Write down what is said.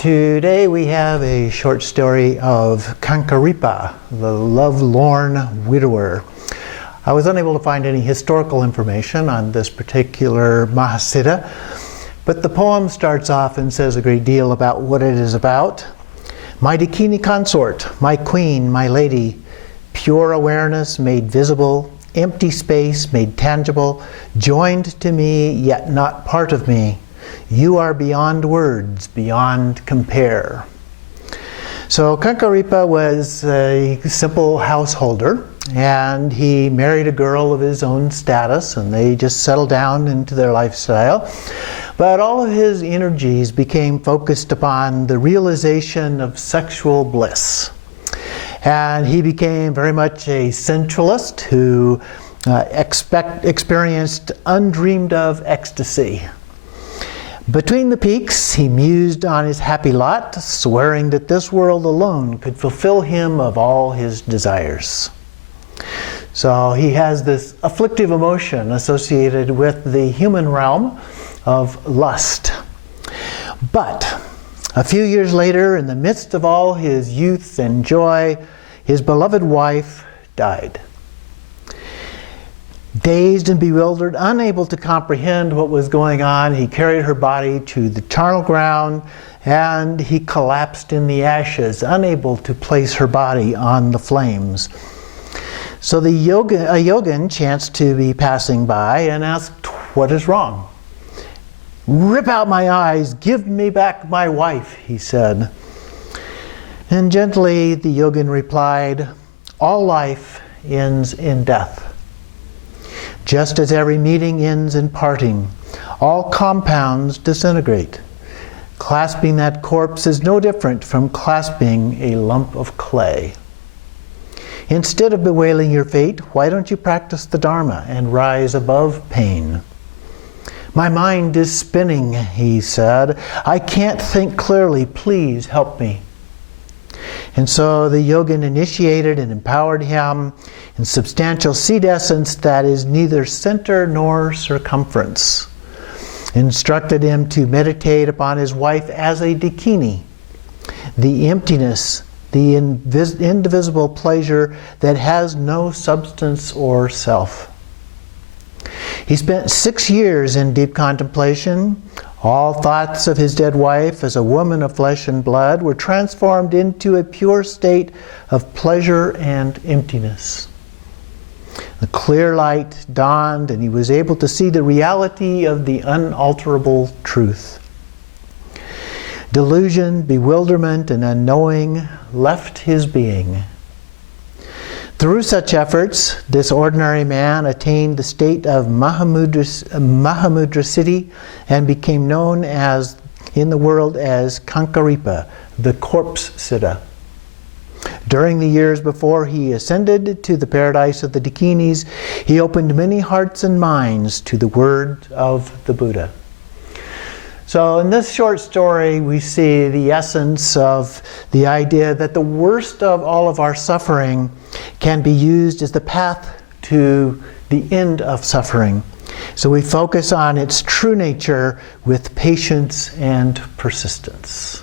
Today we have a short story of Kankaripa, the lovelorn widower. I was unable to find any historical information on this particular Mahasiddha, but the poem starts off and says a great deal about what it is about. My Dakini consort, my queen, my lady, pure awareness made visible, empty space made tangible, joined to me yet not part of me. You are beyond words, beyond compare. So Kankaripa was a simple householder, and he married a girl of his own status, and they just settled down into their lifestyle. But all of his energies became focused upon the realization of sexual bliss. And he became very much a sensualist who experienced undreamed of ecstasy. Between the peaks, he mused on his happy lot, swearing that this world alone could fulfill him of all his desires. So he has this afflictive emotion associated with the human realm of lust. But a few years later, in the midst of all his youth and joy, his beloved wife died. Dazed and bewildered, unable to comprehend what was going on, he carried her body to the charnel ground and he collapsed in the ashes, unable to place her body on the flames. So a yogin chanced to be passing by and asked, "What is wrong?" "Rip out my eyes, give me back my wife," he said. And gently the yogin replied, "All life ends in death. Just as every meeting ends in parting, all compounds disintegrate. Clasping that corpse is no different from clasping a lump of clay. Instead of bewailing your fate, why don't you practice the Dharma and rise above pain?" "My mind is spinning," he said. "I can't think clearly. Please help me." And so the yogin initiated and empowered him in substantial seed essence that is neither center nor circumference. Instructed him to meditate upon his wife as a Dakini, the emptiness, the indivisible pleasure that has no substance or self. He spent 6 years in deep contemplation. All thoughts of his dead wife as a woman of flesh and blood were transformed into a pure state of pleasure and emptiness. The clear light dawned and he was able to see the reality of the unalterable truth. Delusion, bewilderment, and unknowing left his being. Through such efforts, this ordinary man attained the state of Mahamudra City and became known as in the world as Kankaripa, the corpse siddha. During the years before he ascended to the paradise of the Dakinis, he opened many hearts and minds to the word of the Buddha. So in this short story, we see the essence of the idea that the worst of all of our suffering can be used as the path to the end of suffering. So we focus on its true nature with patience and persistence.